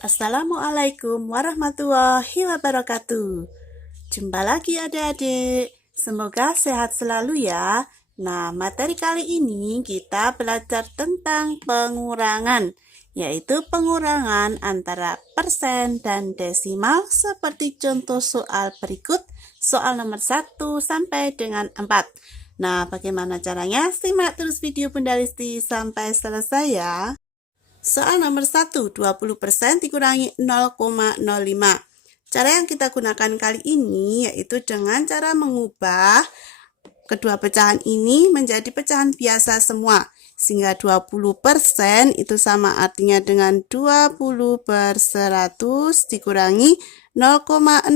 Assalamualaikum warahmatullahi wabarakatuh. Jumpa lagi adik-adik. Semoga sehat selalu ya. Nah, materi kali ini kita belajar tentang pengurangan, yaitu pengurangan antara persen dan desimal seperti contoh soal berikut, soal nomor 1 sampai dengan 4. Nah, bagaimana caranya? Simak terus video Bunda Listi sampai selesai ya. Soal nomor 1, 20% dikurangi 0,05. Cara yang kita gunakan kali ini yaitu dengan cara mengubah kedua pecahan ini menjadi pecahan biasa semua. Sehingga 20% itu sama artinya dengan 20 per 100 dikurangi 0,05.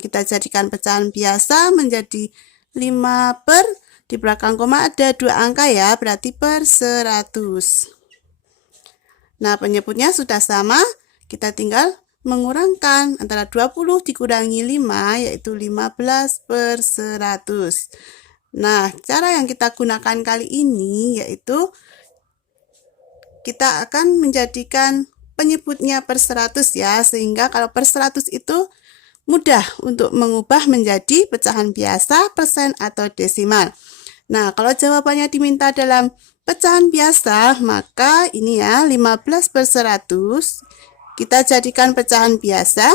Kita jadikan pecahan biasa menjadi 5 per, di belakang koma ada 2 angka ya, berarti per 100. Nah, penyebutnya sudah sama, kita tinggal mengurangkan antara 20 dikurangi 5, yaitu 15 per 100. Nah, cara yang kita gunakan kali ini yaitu kita akan menjadikan penyebutnya per 100 ya, sehingga kalau per 100 itu mudah untuk mengubah menjadi pecahan biasa, persen, atau desimal. Nah, kalau jawabannya diminta dalam pecahan biasa, maka ini ya 15 per 100 kita jadikan pecahan biasa,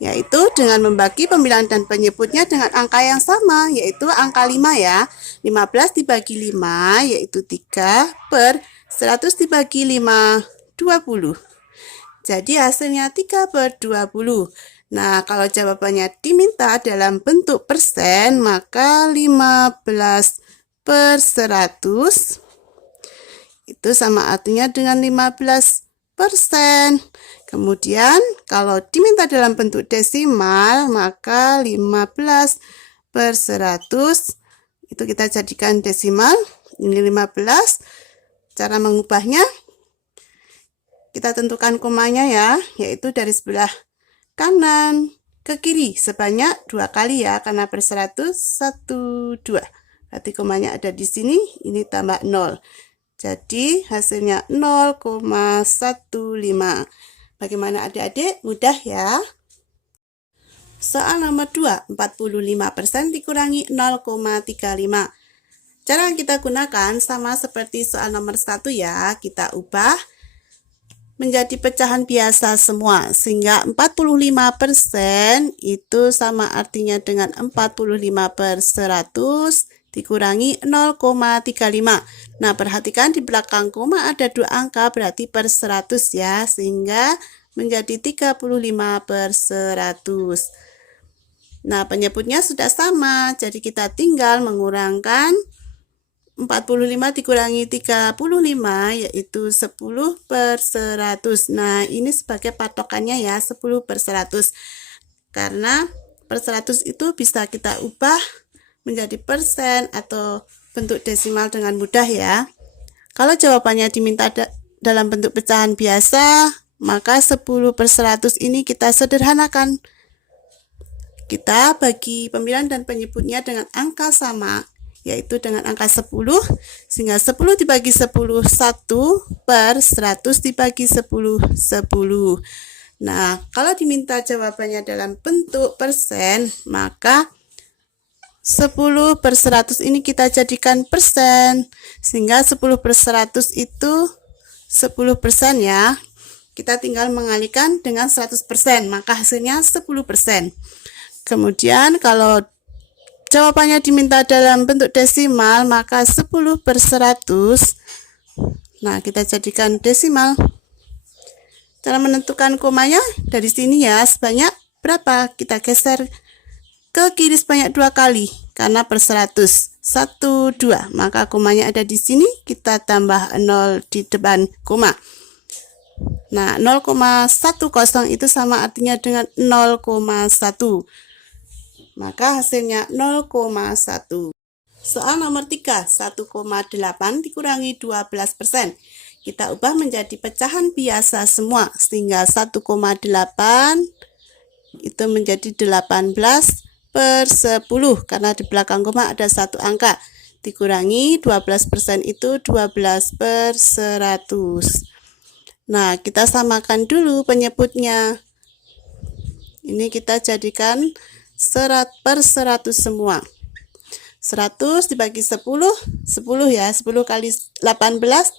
yaitu dengan membagi pembilangan dan penyebutnya dengan angka yang sama, yaitu angka 5 ya. 15 dibagi 5 yaitu 3 per 100 dibagi 5, 20. Jadi hasilnya 3 per 20. Nah, kalau jawabannya diminta dalam bentuk persen, maka 15 per 100 itu sama artinya dengan 15%. Kemudian kalau diminta dalam bentuk desimal, maka 15 per 100 itu kita jadikan desimal. Ini 15. Cara mengubahnya, kita tentukan komanya ya, yaitu dari sebelah kanan ke kiri sebanyak 2 kali ya, karena per 100 1 2. Berarti komanya ada di sini, ini tambah 0. Jadi hasilnya 0,15. Bagaimana adik-adik? Mudah ya. Soal nomor 2, 45% dikurangi 0,35. Cara yang kita gunakan sama seperti soal nomor 1 ya, kita ubah menjadi pecahan biasa semua, sehingga 45% itu sama artinya dengan 45 per 100 dikurangi 0,35. Nah, perhatikan di belakang koma ada 2 angka, berarti per 100 ya, sehingga menjadi 35 per 100. Nah, penyebutnya sudah sama, jadi kita tinggal mengurangkan 45 dikurangi 35 yaitu 10 per 100. Nah, ini sebagai patokannya ya, 10 per 100. Karena per 100 itu bisa kita ubah menjadi persen atau bentuk desimal dengan mudah ya. Kalau jawabannya diminta dalam bentuk pecahan biasa, maka 10 per 100 ini kita sederhanakan. Kita bagi pembilangan dan penyebutnya dengan angka sama, yaitu dengan angka 10, sehingga 10 dibagi 10, 1 per 100 dibagi 10, 10. Nah, kalau diminta jawabannya dalam bentuk persen, maka 10 per 100 ini kita jadikan persen, sehingga 10 per 100 itu 10% ya. Kita tinggal mengalihkan dengan 100%, maka hasilnya 10%. Kemudian kalau jawabannya diminta dalam bentuk desimal, maka 10 per 100. Nah, kita jadikan desimal. Cara menentukan komanya dari sini ya, sebanyak berapa? Kita geser ke kiri sebanyak 2 kali, karena per 100. 1, 2. Maka komanya ada di sini, kita tambah 0 di depan koma. Nah, 0,10 itu sama artinya dengan 0,1. Maka hasilnya 0,1. Soal nomor 3, 1,8 dikurangi 12%. Kita ubah menjadi pecahan biasa semua, sehingga 1,8 itu menjadi 18 per 10, karena di belakang koma ada 1 angka. Dikurangi 12% itu 12 per 100. Nah, kita samakan dulu penyebutnya. Ini kita jadikan 100/100 semua. 100 dibagi 10, 10 ya, 10 kali 18,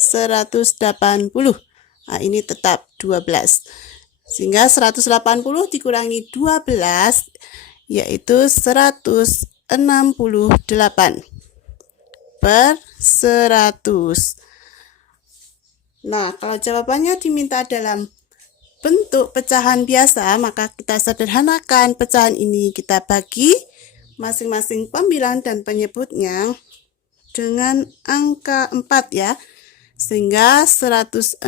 180. Nah, ini tetap 12. Sehingga 180 dikurangi 12, yaitu 168 per 100. Nah, kalau jawabannya diminta dalam bentuk pecahan biasa, maka kita sederhanakan pecahan ini. Kita bagi masing-masing pembilang dan penyebutnya dengan angka 4 ya. Sehingga 168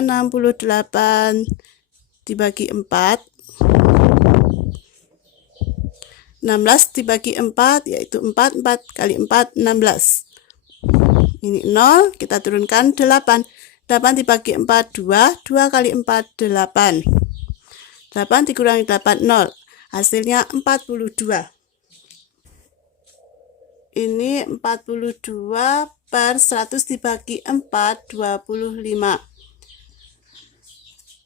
dibagi 4, 16 dibagi 4, yaitu 4, 4 kali 4, 16. Ini 0, kita turunkan 8. 8 dibagi 4, 2. 2 kali 4, 8. 8 dikurangi 8, 0. Hasilnya 42. Ini 42 per 100 dibagi 4, 25.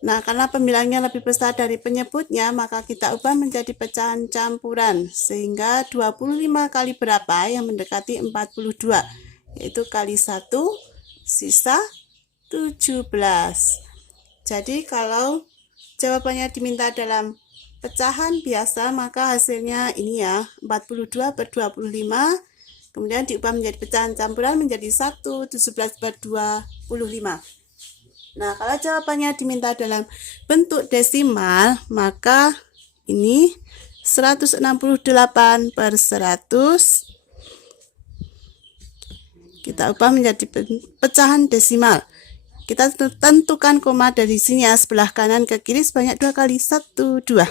Nah, karena pembilangnya lebih besar dari penyebutnya, maka kita ubah menjadi pecahan campuran. Sehingga 25 kali berapa yang mendekati 42? Yaitu kali 1, sisa 17. Jadi kalau jawabannya diminta dalam pecahan biasa, maka hasilnya ini ya, 42 per 25. Kemudian diubah menjadi pecahan campuran menjadi 1, 17 per 25. Nah, kalau jawabannya diminta dalam bentuk desimal, maka ini 168 per 100. Kita ubah menjadi pecahan desimal. Kita tentukan koma dari sini ya, sebelah kanan ke kiri sebanyak 2 kali 1, 2.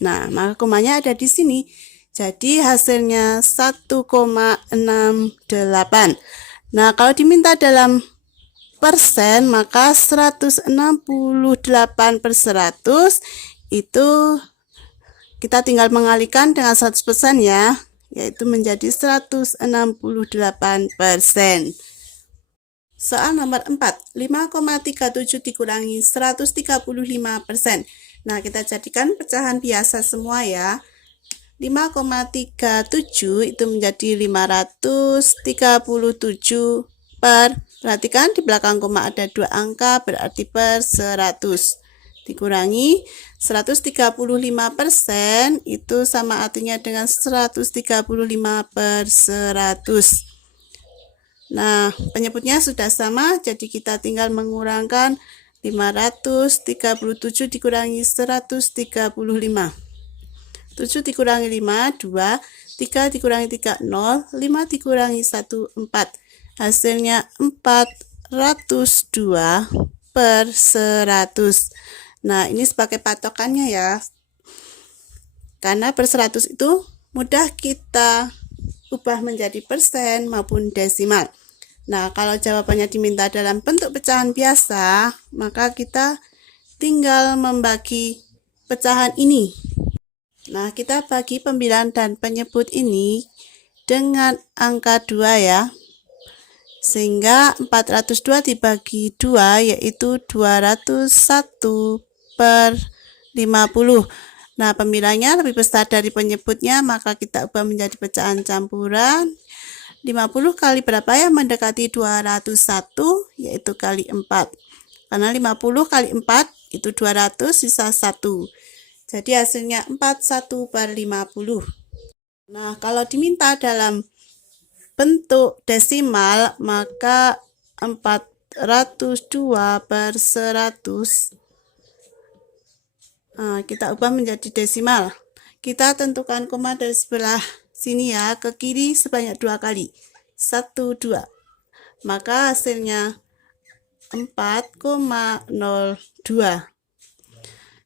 Nah, maka komanya ada di sini. Jadi hasilnya 1,68. Nah, kalau diminta dalam persen, maka 168 per 100 itu kita tinggal mengalihkan dengan 100% ya, yaitu menjadi 168%. Soal nomor 4, 5,37 dikurangi 135%. Nah, kita jadikan pecahan biasa semua ya. 5,37 itu menjadi 537 per, perhatikan di belakang koma ada 2 angka, berarti per 100. Dikurangi 135% itu sama artinya dengan 135 per 100. Nah, penyebutnya sudah sama, jadi kita tinggal mengurangkan 537 dikurangi 135. 7 dikurangi 5, 2. 3 dikurangi 3, 0. 5 dikurangi 1, 4. Hasilnya 402 per 100. Nah, ini sebagai patokannya ya. Karena per 100 itu mudah kita ubah menjadi persen maupun desimal. Nah, kalau jawabannya diminta dalam bentuk pecahan biasa, maka kita tinggal membagi pecahan ini. Nah, kita bagi pembilang dan penyebut ini dengan angka 2 ya. Sehingga 402 dibagi 2 yaitu 201 per 50. Nah, pembilangnya lebih besar dari penyebutnya, maka kita ubah menjadi pecahan campuran. 50 kali berapa yang mendekati 201, yaitu kali 4. Karena 50 kali 4 itu 200, sisa 1. Jadi hasilnya 41 per 50. Nah, kalau diminta dalam bentuk desimal, maka 402 per 100. Nah, kita ubah menjadi desimal. Kita tentukan koma dari sebelah sini ya, ke kiri sebanyak 2 kali. 1, 2. Maka hasilnya 4,02.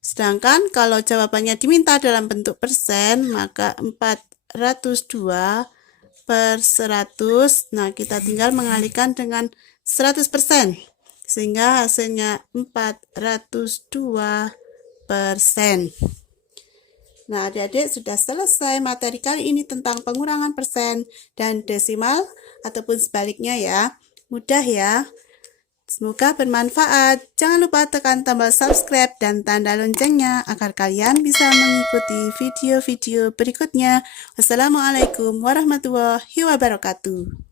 Sedangkan kalau jawabannya diminta dalam bentuk persen, maka 402 per 100. Nah, kita tinggal mengalihkan dengan 100%. Sehingga hasilnya 402%. Nah, adik-adik sudah selesai materi kali ini tentang pengurangan persen dan desimal ataupun sebaliknya ya. Mudah ya. Semoga bermanfaat. Jangan lupa tekan tombol subscribe dan tanda loncengnya agar kalian bisa mengikuti video-video berikutnya. Wassalamualaikum warahmatullahi wabarakatuh.